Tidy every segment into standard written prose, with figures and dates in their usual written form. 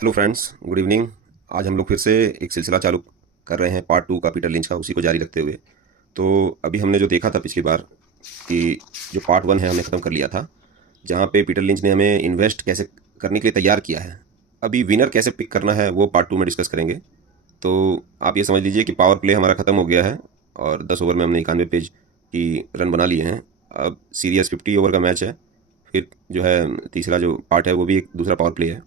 Hello friends, good evening. आज हम लोग फिर से एक सिलसिला चालू कर रहे हैं पार्ट 2 का पीटर लिंच का, उसी को जारी रखते हुए। तो अभी हमने जो देखा था पिछली बार कि जो पार्ट 1 है हमने ख़त्म कर लिया था, जहाँ पे पीटर लिंच ने हमें इन्वेस्ट कैसे करने के लिए तैयार किया है। अभी विनर कैसे पिक करना है वो पार्ट 2 में डिस्कस करेंगे। तो आप ये समझ लीजिए कि पावर प्ले हमारा ख़त्म हो गया है और 10 ओवर में हमने 91 पेज की रन बना लिए हैं। अब सीरियस 50 ओवर का मैच है। फिर जो है तीसरा जो पार्ट है वो भी एक दूसरा पावर प्ले है,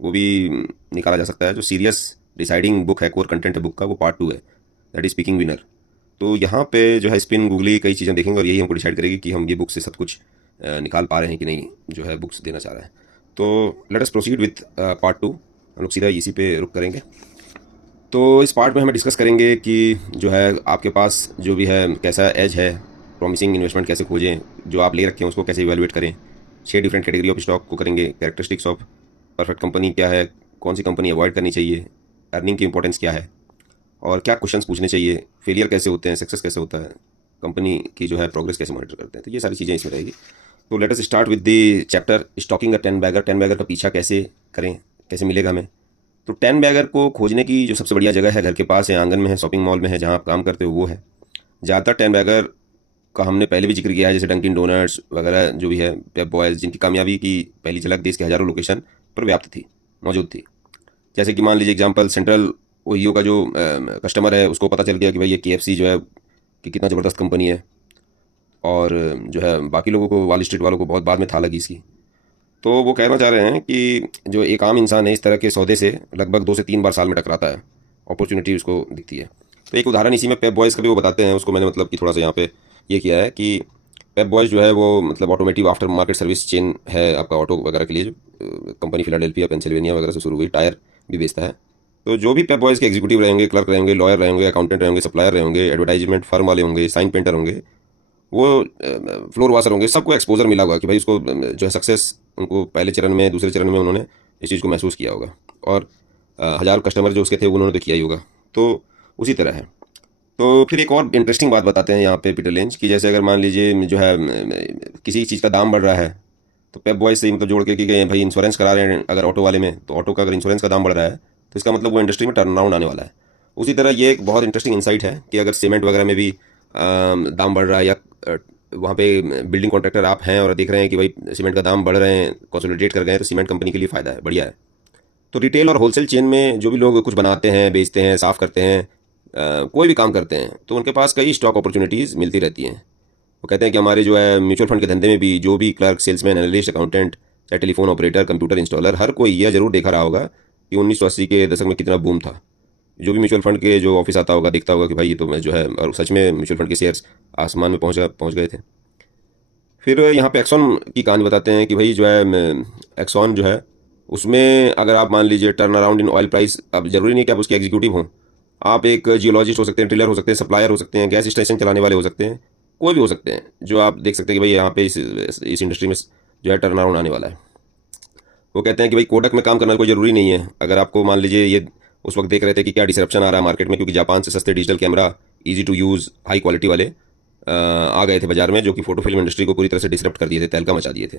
वो भी निकाला जा सकता है। जो सीरियस डिसाइडिंग बुक है, कोर कंटेंट है बुक का, वो पार्ट 2 है, दैट इज स्पीकिंग विनर। तो यहाँ पे जो है स्पिन गूगली कई चीज़ें देखेंगे और यही हमको डिसाइड करेगी कि हम ये बुक से सब कुछ निकाल पा रहे हैं कि नहीं, जो है बुक्स देना चाह रहा है। तो let us proceed with part 2। हम लोग सीधा इसी पे रुक करेंगे। तो इस पार्ट में हमें डिस्कस करेंगे कि जो है आपके पास जो भी है कैसा एज है, प्रॉमिसिंग इन्वेस्टमेंट कैसे खोजें, जो आप ले रखे हैं उसको कैसे इवेलुएट करें। 6 डिफरेंट कैटेगरी ऑफ स्टॉक को करेंगे, कैरेक्टरिस्टिक्स ऑफ परफेक्ट कंपनी क्या है, कौन सी कंपनी अवॉइड करनी चाहिए, अर्निंग की इंपॉर्टेंस क्या है और क्या क्वेश्चंस पूछने चाहिए, फेलियर कैसे होते हैं, सक्सेस कैसे होता है, कंपनी की जो है प्रोग्रेस कैसे मॉनिटर करते हैं। तो ये सारी चीज़ें इसमें रहेगी। तो let us start with the chapter stalking a 10 bagger. 10 bagger का पीछा कैसे करें, कैसे मिलेगा हमें। तो 10 बैगर को खोजने की जो सबसे बढ़िया जगह है, घर के पास है, आंगन में है, शॉपिंग मॉल में है, जहाँ आप काम करते हो वो है। ज़्यादातर 10 बैगर का हमने पहले भी जिक्र किया है, जैसे डंकिन डोनट्स वगैरह जो भी है, पेप बॉयज़, जिनकी कामयाबी की पहली झलक देश के हज़ारों लोकेशन पर व्याप्त थी, मौजूद थी। जैसे कि मान लीजिए एग्जांपल, सेंट्रल ओहियो का जो कस्टमर है उसको पता चल गया कि भाई ये केएफसी जो है कि कितना ज़बरदस्त कंपनी है, और जो है बाकी लोगों को, वॉल स्ट्रीट वालों को बहुत बाद में था लगी इसकी। तो वो कहना चाह रहे हैं कि जो एक आम इंसान है इस तरह के सौदे से लगभग 2 से 3 बार साल में टकराता है, अपॉर्चुनिटी उसको दिखती है। तो एक उदाहरण इसी में पेप बॉयज़ का भी वो बताते हैं, उसको मैंने मतलब कि थोड़ा सा यहाँ पे ये किया है कि पेप बॉयज़ जो है वो मतलब automotive after market service chain है आपका, ऑटो वगैरह के लिए जो कंपनी फिलाडेल्फिया पेंसिल्वेनिया वगैरह से शुरू हुई, टायर भी बेचता है। तो जो भी पेप बॉयज़ के एग्जीक्यूटिव रहेंगे, क्लर्क रहेंगे, लॉयर रहेंगे, अकाउंटेंट रहेंगे, सप्लायर रहेंगे, एडवर्टाइजमेंट फर्म वाले होंगे, साइन पेंटर होंगे, वो फ्लोर वाशर होंगे, सबको एक्सपोजर मिला होगा कि भाई उसको जो है सक्सेस उनको पहले चरण में, दूसरे चरण में उन्होंने इस चीज़ को महसूस किया होगा। और हज़ार कस्टमर जो उसके थे उन्होंने तो किया ही होगा। तो उसी तरह है। तो फिर एक और इंटरेस्टिंग बात बताते हैं यहाँ पे पीटर लिंच की, जैसे अगर मान लीजिए जो है किसी चीज़ का दाम बढ़ रहा है, तो पेप बॉय से ही मतलब जोड़ के कि भाई इंश्योरेंस करा रहे हैं अगर ऑटो वाले में, तो ऑटो का अगर इंश्योरेंस का दाम बढ़ रहा है तो इसका मतलब वो इंडस्ट्री में टर्न अराउंड आने वाला है। उसी तरह ये एक बहुत इंटरेस्टिंग इंसाइट है कि अगर सीमेंट वगैरह में भी दाम बढ़ रहा है, या वहाँ पे बिल्डिंग कॉन्ट्रैक्टर आप हैं और देख रहे हैं कि भाई सीमेंट का दाम बढ़ रहे हैं, कंसोलिडेट कर गए हैं, तो सीमेंट कंपनी के लिए फ़ायदा है, बढ़िया है। तो रिटेल और होलसेल चेन में जो भी लोग कुछ बनाते हैं, बेचते हैं, साफ़ करते हैं, कोई भी काम करते हैं, तो उनके पास कई स्टॉक अपॉर्चुनिटीज़ मिलती रहती हैं। वो कहते हैं कि हमारे जो है म्यूचुअल फंड के धंधे में भी जो भी क्लर्क, सेल्समैन, एनालिस्ट, अकाउंटेंट, चाहे टेलीफोन ऑपरेटर, कंप्यूटर इंस्टॉलर, हर कोई यह जरूर देखा रहा होगा कि 1980 के दशक में कितना बूम था। जो भी म्यूचुअल फंड के जो ऑफिस आता होगा देखता होगा कि भाई ये तो मैं जो है, और सच में म्यूचुअल फंड के शेयर्स आसमान में पहुंच गए थे। फिर यहाँ पे एक्सॉन की कहानी बताते हैं कि भाई जो है एक्सॉन जो है उसमें अगर आप मान लीजिए turn around in oil price, अब जरूरी नहीं कि आप उसके एग्जीक्यूटिव हों, आप एक जियोलॉजिस्ट हो सकते हैं, ड्रिलर हो सकते हैं, सप्लायर हो सकते हैं, गैस स्टेशन चलाने वाले हो सकते हैं, कोई भी हो सकते हैं, जो आप देख सकते हैं कि भाई यहाँ पे इस इंडस्ट्री में जो है टर्न अराउंड आने वाला है। वो कहते हैं कि भाई कोडक में काम करना कोई ज़रूरी नहीं है। अगर आपको मान लीजिए ये उस वक्त देख रहे थे कि क्या डिसरप्शन आ रहा है मार्केट में, क्योंकि जापान से सस्ते digital camera, easy to use, high quality वाले आ गए थे बाजार में, जो कि फोटो फिल्म इंडस्ट्री को पूरी तरह से डिसरप्ट कर दिए थे, तहलका मचा दिए थे।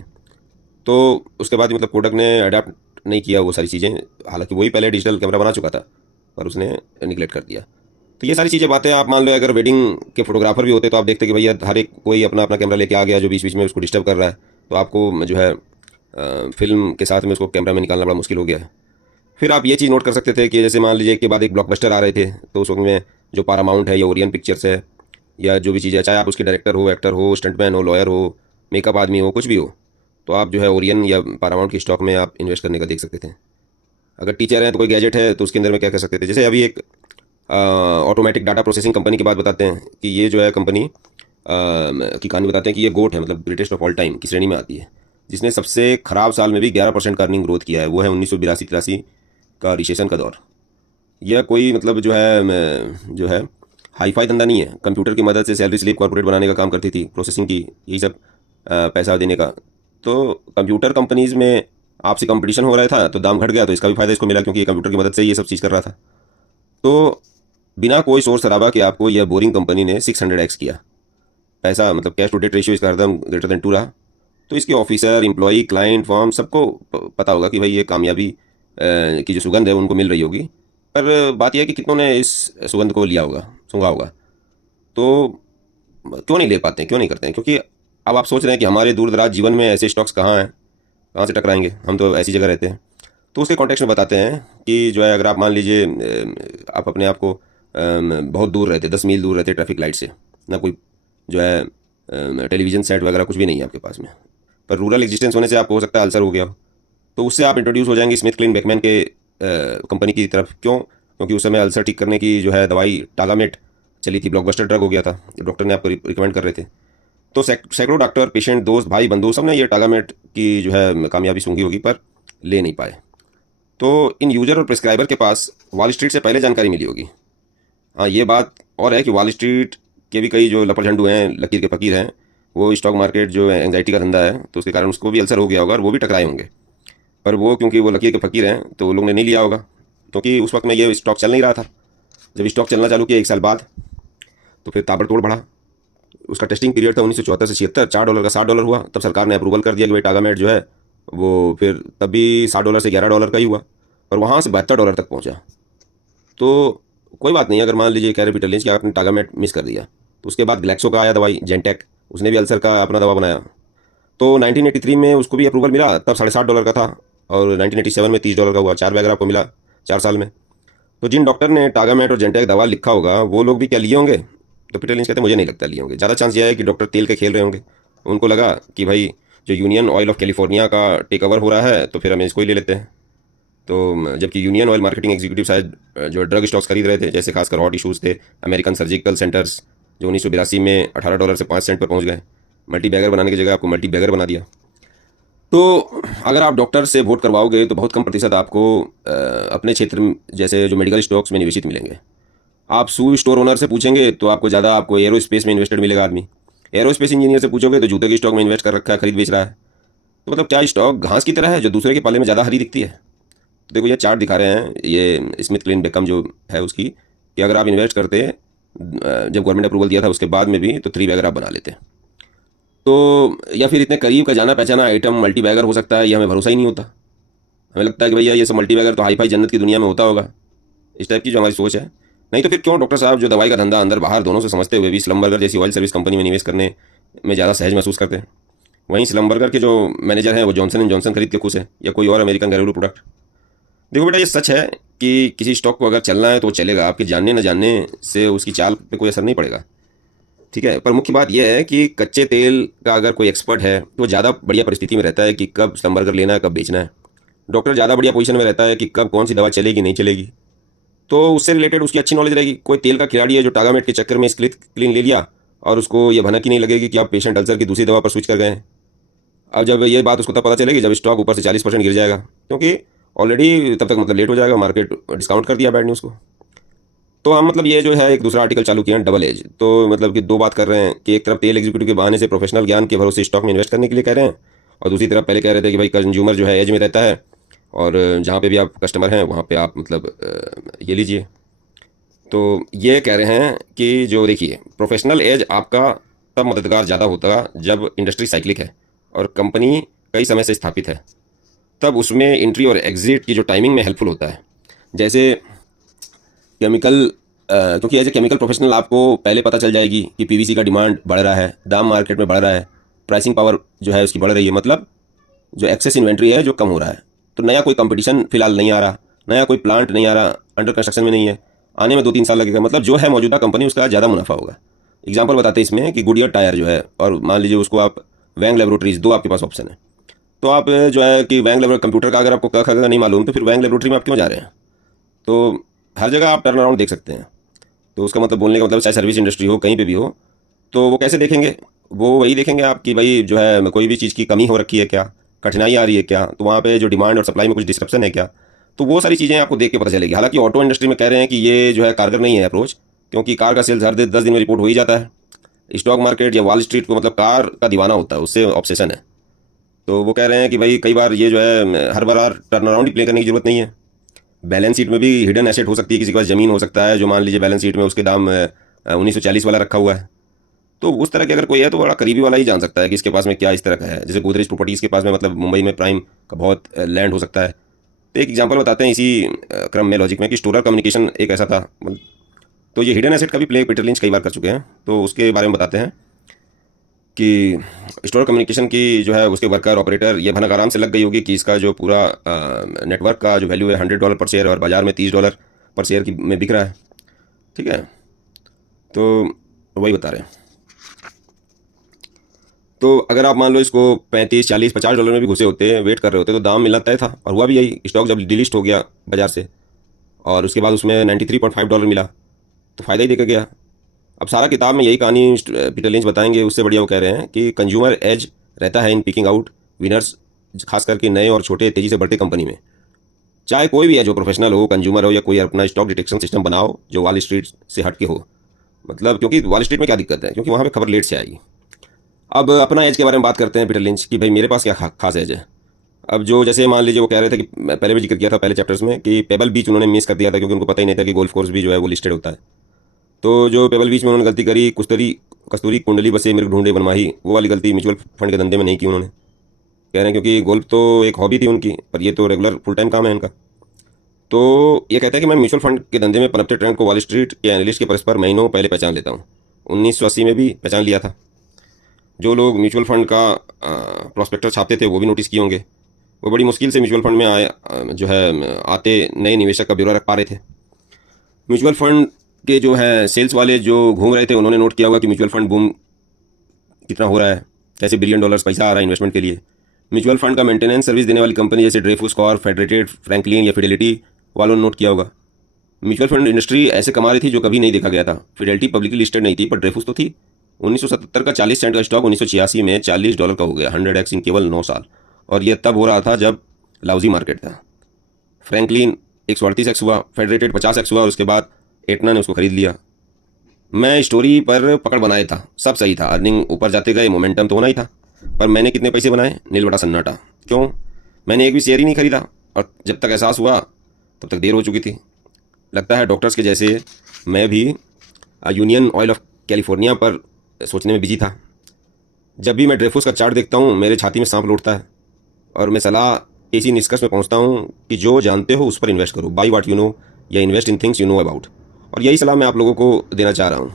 तो उसके बाद मतलब कोडक ने अडेप्ट नहीं किया वो सारी चीज़ें, हालांकि वही पहले डिजिटल कैमरा बना चुका था, पर उसने निगलेक्ट कर दिया। तो ये सारी चीज़ें बातें, आप मान लो अगर वेडिंग के फोटोग्राफर भी होते तो आप देखते कि भैया हर एक कोई अपना अपना कैमरा लेके आ गया जो बीच बीच में उसको डिस्टर्ब कर रहा है, तो आपको जो है फिल्म के साथ में उसको कैमरा में निकालना बड़ा मुश्किल हो गया है। फिर आप ये चीज़ नोट कर सकते थे कि जैसे मान लीजिए एक के बाद एक ब्लॉकबस्टर आ रहे थे, तो उस वक्त में जो पारामाउंट है या ओरियन पिक्चर्स है, या जो भी चीज़ है, चाहे आप उसके डायरेक्टर हो, एक्टर हो, स्टंटमैन हो, लॉयर हो, मेकअप आदमी हो, कुछ भी हो, तो आप जो है ओरियन या पारामाउंट की स्टॉक में आप इन्वेस्ट करने का देख सकते थे। अगर टीचर हैं तो कोई गैजेट है तो उसके अंदर में क्या कर सकते थे, जैसे अभी एक ऑटोमेटिक डाटा प्रोसेसिंग कंपनी की बात बताते हैं कि ये जो है कंपनी की कहानी बताते हैं कि ये गोट है, मतलब ग्रेटेस्ट ऑफ ऑल टाइम की श्रेणी में आती है, जिसने सबसे खराब साल में भी 11% का अर्निंग ग्रोथ किया है। वो है 1982-83 का रिसेशन का दौर। यह कोई मतलब जो है हाई फाई धंधा नहीं है, कंप्यूटर की मदद से सैलरी स्लिप कॉर्पोरेट बनाने का काम करती थी, प्रोसेसिंग की, यही सब पैसा देने का। तो कंप्यूटर कंपनीज़ में आपसे कंपटीशन हो रहा था तो दाम घट गया, तो इसका भी फायदा इसको मिला, क्योंकि ये कंप्यूटर की मदद से ये सब चीज़ कर रहा था। तो बिना कोई शोर शराबा के आपको यह बोरिंग कंपनी ने 600x किया पैसा, मतलब कैश टू डेट रेशियो इसका एकदम ग्रेटर देन 2 रहा। तो इसके ऑफिसर, एम्प्लॉई, क्लाइंट, फॉर्म, सबको पता होगा कि भाई ये कामयाबी की जो सुगंध है उनको मिल रही होगी। पर बात यह है कि कितनों ने इस सुगंध को लिया होगा, सूंघा होगा। तो क्यों नहीं ले पाते हैं, क्यों नहीं करते हैं? क्योंकि अब आप सोच रहे हैं कि हमारे दूर दराज जीवन में ऐसे स्टॉक्स कहाँ हैं, कहाँ से टकराएंगे, हम तो ऐसी जगह रहते हैं। तो उसके कॉन्टेक्स्ट में बताते हैं कि जो है, अगर आप मान लीजिए आप अपने आप को बहुत दूर रहते, 10 मील दूर रहते ट्रैफिक लाइट से, ना कोई जो है टेलीविज़न सेट वगैरह कुछ भी नहीं है आपके पास में, पर रूरल एग्जिस्टेंस होने से आपको हो सकता है अल्सर हो गया हो, तो उससे आप इंट्रोड्यूस हो जाएंगे स्मिथ क्लीन बेकमैन के कंपनी की तरफ। क्यों? क्योंकि उस समय अल्सर ठीक करने की जो है दवाई टागामेट चली थी, ब्लॉकबस्टर ड्रग हो गया था, डॉक्टर ने आपको रिकमेंड कर रहे थे। तो सैकड़ों डॉक्टर, पेशेंट, दोस्त, भाई बंधु सब ने ये टागामेट की जो है कामयाबी सूंघी होगी, पर ले नहीं पाए। तो इन यूजर और प्रिस्क्राइबर के पास वॉल स्ट्रीट से पहले जानकारी मिली होगी। हाँ, ये बात और है कि वॉल स्ट्रीट के भी कई जो लपड़ झंडू हैं, लकीर के फ़कीर हैं, वो स्टॉक मार्केट जो एंग्जाइटी का धंधा है, तो उसके कारण उसको भी अल्सर हो गया होगा और वो भी टकराए होंगे। पर वो क्योंकि वो लकीर के फ़कीर हैं तो लोगों ने नहीं लिया होगा, क्योंकि उस वक्त में ये स्टॉक चल नहीं रहा था। जब स्टॉक चलना चालू किया 1 साल बाद, तो फिर ताबड़तोड़ बढ़ा। उसका टेस्टिंग पीरियड था 1974 से 76, $4 का $60 हुआ। तब सरकार ने अप्रूवल कर दिया कि भाई टागामेट जो है वो फिर तब भी $60 से $11 का ही हुआ, और वहाँ से $72 तक पहुँचा। तो कोई बात नहीं, अगर मान लीजिए कैरे पीटर लिंच कि आपने टागामेट मिस कर दिया, तो उसके बाद ग्लैक्सो का आया दवाई जेंटेक, उसने भी अल्सर का अपना दवा बनाया। तो 1983 में उसको भी अप्रूवल मिला, तब $60.5 का था, और 1987 में $30 का हुआ। 4 वगैरह आपको मिला 4 साल में। तो जिन डॉक्टर ने टागामेट और जेंटेक दवा लिखा होगा वो लोग भी क्या लिए होंगे? तो पीटर लिंच कहते हैं मुझे नहीं लगता लिए होंगे। ज़्यादा चांस यह है कि डॉक्टर तेल के खेल रहे होंगे। उनको लगा कि भाई जो यूनियन ऑयल ऑफ कैलिफोर्निया का टेक ओवर हो रहा है, तो फिर हम इसको ही ले लेते हैं। तो जबकि यूनियन ऑयल मार्केटिंग एग्जीक्यूटिव शायद जो ड्रग स्टॉक्स खरीद रहे थे, जैसे खासकर हॉट इशूज़ थे, अमेरिकन सर्जिकल सेंटर्स, जो 1982 में $18 से 5 सेंट पर पहुंच गए। मल्टी बैगर बनाने की जगह आपको मल्टी बैगर बना दिया। तो अगर आप डॉक्टर से वोट करवाओगे तो बहुत कम प्रतिशत आपको अपने क्षेत्र में जैसे जो मेडिकल स्टॉक्स में निवेशित मिलेंगे। आप शू स्टोर ओनर से पूछेंगे तो आपको ज़्यादा आपको एरोस्पेस में इन्वेस्टेड मिलेगा आदमी। एरोस्पेस इंजीनियर से पूछोगे तो जूते के स्टॉक में इन्वेस्ट कर रखा है, खरीद बेच रहा है। तो मतलब क्या स्टॉक घास की तरह है जो दूसरे के पाले में ज़्यादा हरी दिखती है? तो देखो ये चार्ट दिखा रहे हैं, ये स्मिथ क्लीन बेकम जो है उसकी, कि अगर आप इन्वेस्ट करते जब गवर्नमेंट अप्रूवल दिया था उसके बाद में भी, तो 3 बैगर आप बना लेते। तो या फिर इतने करीब का जाना पहचाना आइटम मल्टी बैगर हो सकता है, ये हमें भरोसा ही नहीं होता। हमें लगता है कि भैया ये सब मल्टी बैगर तो हाई फाई जन्नत की दुनिया में होता होगा, इस टाइप की जो हमारी सोच है। नहीं तो फिर क्यों डॉक्टर साहब जो दवाई का धंधा अंदर बाहर दोनों से समझते हुए भी स्लमबर्गर जैसी ऑयल सर्विस कंपनी में निवेश करने में ज़्यादा सहज महसूस करते हैं? वहीं स्लमबर्गर के जो मैनेजर हैं वो जॉनसन एंड जॉनसन खरीद के खुश है, या कोई और अमेरिकन घरेलू प्रोडक्ट। देखो बेटा, ये सच है कि किसी स्टॉक को अगर चलना है तो वो चलेगा, आपके जानने न जानने से उसकी चाल पे कोई असर नहीं पड़ेगा, ठीक है। पर मुख्य बात यह है कि कच्चे तेल का अगर कोई एक्सपर्ट है तो वो ज़्यादा बढ़िया परिस्थिति में रहता है कि कब स्लमबर्गर लेना है, कब बेचना है। डॉक्टर ज़्यादा बढ़िया पोजीशन में रहता है कि कब कौन सी दवा चलेगी नहीं चलेगी, तो उससे रिलेटेड उसकी अच्छी नॉलेज रहेगी। कोई तेल का खिलाड़ी है जो टागामेट के चक्कर में स्प्लिट क्लीन ले लिया और उसको ये भनक ही नहीं लगेगी कि आप पेशेंट अल्सर की दूसरी दवा पर स्विच कर गए हैं। अब जब ये बात उसको तब पता चलेगी जब स्टॉक ऊपर से 40% गिर जाएगा, क्योंकि ऑलरेडी तब तक मतलब लेट हो जाएगा, मार्केट डिस्काउंट कर दिया बैड न्यूज़ को। तो हम मतलब ये जो है एक दूसरा आर्टिकल चालू किया है, डबल एज। तो मतलब कि दो बात कर रहे हैं कि एक तरफ तेल एग्जीक्यूटिव के बहाने से प्रोफेशनल ज्ञान के भरोसे स्टॉक में इन्वेस्ट करने के लिए कह रहे हैं, और दूसरी तरफ पहले कह रहे थे कि भाई कंज्यूमर जो है एज में रहता है, और जहाँ पे भी आप कस्टमर हैं वहाँ पे आप मतलब ये लीजिए। तो ये कह रहे हैं कि जो देखिए प्रोफेशनल एज आपका तब मददगार ज़्यादा होता जब इंडस्ट्री साइक्लिक है और कंपनी कई समय से स्थापित है, तब उसमें एंट्री और एग्जिट की जो टाइमिंग में हेल्पफुल होता है। जैसे केमिकल क्योंकि एज ए केमिकल प्रोफेशनल आपको पहले पता चल जाएगी कि पीवीसी का डिमांड बढ़ रहा है, दाम मार्केट में बढ़ रहा है, प्राइसिंग पावर जो है उसकी बढ़ रही है, मतलब जो एक्सेस इन्वेंट्री है जो कम हो रहा है। तो नया कोई कंपटीशन फिलहाल नहीं आ रहा, नया कोई प्लांट नहीं आ रहा, अंडर कंस्ट्रक्शन में नहीं है, आने में 2-3 साल लगेगा, मतलब जो है मौजूदा कंपनी उसका ज़्यादा मुनाफा होगा। एग्जाम्पल बताते हैं इसमें कि गुडियर टायर जो है, और मान लीजिए उसको आप वैंग लेबोरेटरीज, दो आपके पास ऑप्शन है। तो आप जो है कि वैंग लेबोरेटरी कंप्यूटर का अगर आपको क ख ग नहीं मालूम तो फिर वैंग लेबोरेटरी में आप क्यों जा रहे हैं? तो हर जगह आप टर्न अराउंड देख सकते हैं। तो उसका मतलब बोलने का मतलब चाहे सर्विस इंडस्ट्री हो कहीं पे भी हो, तो वो कैसे देखेंगे? वो वही देखेंगे आप कि भाई जो है कोई भी चीज़ की कमी हो रखी है क्या, कठिनाई आ रही है क्या, तो वहाँ पे जो डिमांड और सप्लाई में कुछ डिस्क्रप्शन है क्या, तो वो सारी चीज़ें आपको देख के पता चलेगी। हालांकि ऑटो इंडस्ट्री में कह रहे हैं कि ये जो है कारगर नहीं है अप्रोच, क्योंकि कार का सेल्स हर 10 दिन में रिपोर्ट हो ही जाता है। स्टॉक मार्केट या वॉल स्ट्रीट को मतलब कार का दीवाना होता है, उससे ऑब्सेशन है। तो वो कह रहे हैं कि भाई कई बार ये जो है हर बार टर्न अराउंड ही प्ले करने की जरूरत नहीं है। बैलेंस शीट में भी हिडन एसेट हो सकती है, किसी के पास ज़मीन हो सकता है जो मान लीजिए बैलेंस शीट में उसके दाम 1940 वाला रखा हुआ है। तो उस तरह के अगर कोई है तो बड़ा करीबी वाला ही जान सकता है कि इसके पास में क्या इस तरह का है। जैसे गोदरेज प्रॉपर्टीज़ के पास में मतलब मुंबई में प्राइम का बहुत लैंड हो सकता है, तो एक एग्जांपल बताते हैं इसी क्रम में, लॉजिक में, कि स्टोरर कम्युनिकेशन एक ऐसा था। तो ये हिडन एसेट का भी प्ले पीटर लिंच कई बार कर चुके हैं, तो उसके बारे में बताते हैं कि स्टोर कम्युनिकेशन की जो है उसके वर्कर ऑपरेटर ये भनक आराम से लग गई होगी कि इसका जो पूरा नेटवर्क का जो वैल्यू है $100 पर शेयर और बाज़ार में $30 पर शेयर की में बिक रहा है। ठीक है, तो वही बता रहे हैं। तो अगर आप मान लो इसको 35, 40, $50 में भी घुसे होते, वेट कर रहे होते, तो दाम मिलना तय था। और हुआ भी यही। स्टॉक जब डिलिस्ट हो गया बाजार से और उसके बाद उसमें $93.5 मिला, तो फ़ायदा ही देकर गया। अब सारा किताब में यही कहानी पीटर लिंच बताएंगे। उससे बढ़िया वो कह रहे हैं कि कंज्यूमर एज रहता है इन पिकिंग आउट विनर्स, खास करके नए और छोटे तेज़ी से बढ़ते कंपनी में। चाहे कोई भी है, जो प्रोफेशनल हो, कंज्यूमर हो, या कोई अपना स्टॉक डिटेक्शन सिस्टम बनाओ जो वॉल स्ट्रीट से हट के हो। मतलब क्योंकि वॉल स्ट्रीट में क्या दिक्कत है, क्योंकि वहाँ पे खबर लेट से आएगी। अब अपना एज के बारे में बात करते हैं पीटर लिंच कि भाई मेरे पास क्या खास एज है। अब जो जैसे मान लीजिए वो कह रहे थे कि पहले भी जिक्र किया था पहले चैप्टर्स में कि पेबल बीच उन्होंने मिस कर दिया था, क्योंकि उनको पता ही नहीं था कि गोल्फ कोर्स भी जो है वो लिस्टेड होता है। तो जो पेबल बीच में उन्होंने गलती करी, कस्तूरी कुंडली बसे मृग ढूंढे बनमाही, वो वाली गलती म्यूचुअल फंड के धंधे में नहीं की उन्होंने। कह रहे हैं क्योंकि गोल्फ तो एक हॉबी थी उनकी, पर ये तो रेगुलर फुल टाइम काम है इनका। तो ये कहता है कि मैं म्यूचुअल फंड के धंधे में पनपते ट्रेंड को वॉल स्ट्रीट के एनालिस्ट के परस्पर महीनों पहले पहचान लेता हूँ। 1980 में भी पहचान लिया था। जो लोग म्यूचुअल फंड का प्रॉस्पेक्टर छापते थे वो भी नोटिस किए होंगे। वो बड़ी मुश्किल से म्यूचुअल फंड में जो है आते नए निवेशक का ब्यौरा रख पा रहे थे। म्यूचुअल फंड के जो है सेल्स वाले जो घूम रहे थे, उन्होंने नोट किया होगा कि म्यूचुअल फंड बूम कितना हो रहा है, कैसे $1 बिलियन पैसा आ रहा है इन्वेस्टमेंट के लिए। म्यूचुअल फंड का मेंटेनेंस सर्विस देने वाली कंपनी जैसे ड्रेफूस कॉर्प, फेडरेटेड, फ्रैंकलिन या फिडेलिटी वालों ने नोट किया होगा। म्यूचुअल फंड इंडस्ट्री ऐसे कमा रही थी जो कभी नहीं देखा गया था। फिडेलिटी पब्लिकली लिस्टेड नहीं थी, पर ड्रेफूस तो थी। 1977 का 40 सेंट का स्टॉक 1986 में $40 का हो गया, 100x इन केवल 9 साल। और यह तब हो रहा था जब लाउजी मार्केट था। फ्रैंकलिन 138x हुआ, फेडरेटेड 50x हुआ, और उसके बाद एटना ने उसको खरीद लिया। मैं स्टोरी पर पकड़ बनाया था, सब सही था, अर्निंग ऊपर जाते गए, मोमेंटम तो होना ही था। पर मैंने कितने पैसे बनाए? नील बटा सन्नाटा। क्यों? मैंने एक भी शेयर ही नहीं खरीदा, और जब तक एहसास हुआ तब तक देर हो चुकी थी। लगता है डॉक्टर्स के जैसे मैं भी यूनियन ऑयल ऑफ कैलिफोर्निया पर सोचने में बिजी था। जब भी मैं ड्रेफूस का चार्ट देखता हूँ मेरे छाती में सांप लौटता है, और मैं सलाह इसी निष्कर्ष में पहुँचता हूँ कि जो जानते हो उस पर इन्वेस्ट करो। बाई व्हाट यू नो, या invest in things you know about. और यही सलाह मैं आप लोगों को देना चाह रहा हूँ।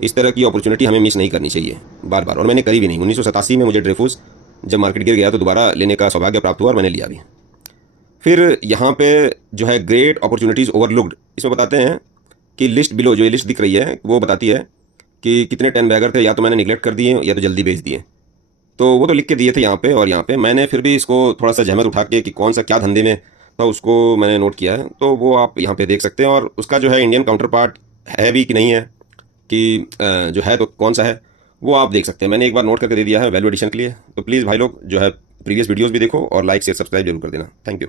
इस तरह की अपॉर्चुनिटी हमें मिस नहीं करनी चाहिए बार बार, और मैंने करी भी नहीं। 1987 में मुझे ड्रेफूस जब मार्केट गिर गया तो दोबारा लेने का सौभाग्य प्राप्त हुआ, और मैंने लिया भी। फिर यहाँ पे जो है ग्रेट अपॉर्चुनिटीज़ ओवरलुक्ड, इसमें बताते हैं कि लिस्ट बिलो, जो ये लिस्ट दिख रही है, वो बताती है कि कितने 10 बैगर थे, या तो मैंने निगलेक्ट कर दिए या तो जल्दी बेच दिए। तो वो तो लिख के दिए थे यहाँ पे, और यहाँ पे मैंने फिर भी इसको थोड़ा सा जहमत उठा के कि कौन सा क्या धंधे में था उसको मैंने नोट किया है। तो वो आप यहाँ पे देख सकते हैं, और उसका जो है इंडियन काउंटर पार्ट है भी कि नहीं है, कि जो है तो कौन सा है, वो आप देख सकते हैं। मैंने एक बार नोट करके दे दिया है वैल्यू एडिशन के लिए। तो प्लीज़ भाई लोग जो है प्रीवियस वीडियोज़ भी देखो, और लाइक शेयर सब्सक्राइब जरूर कर देना। Thank you.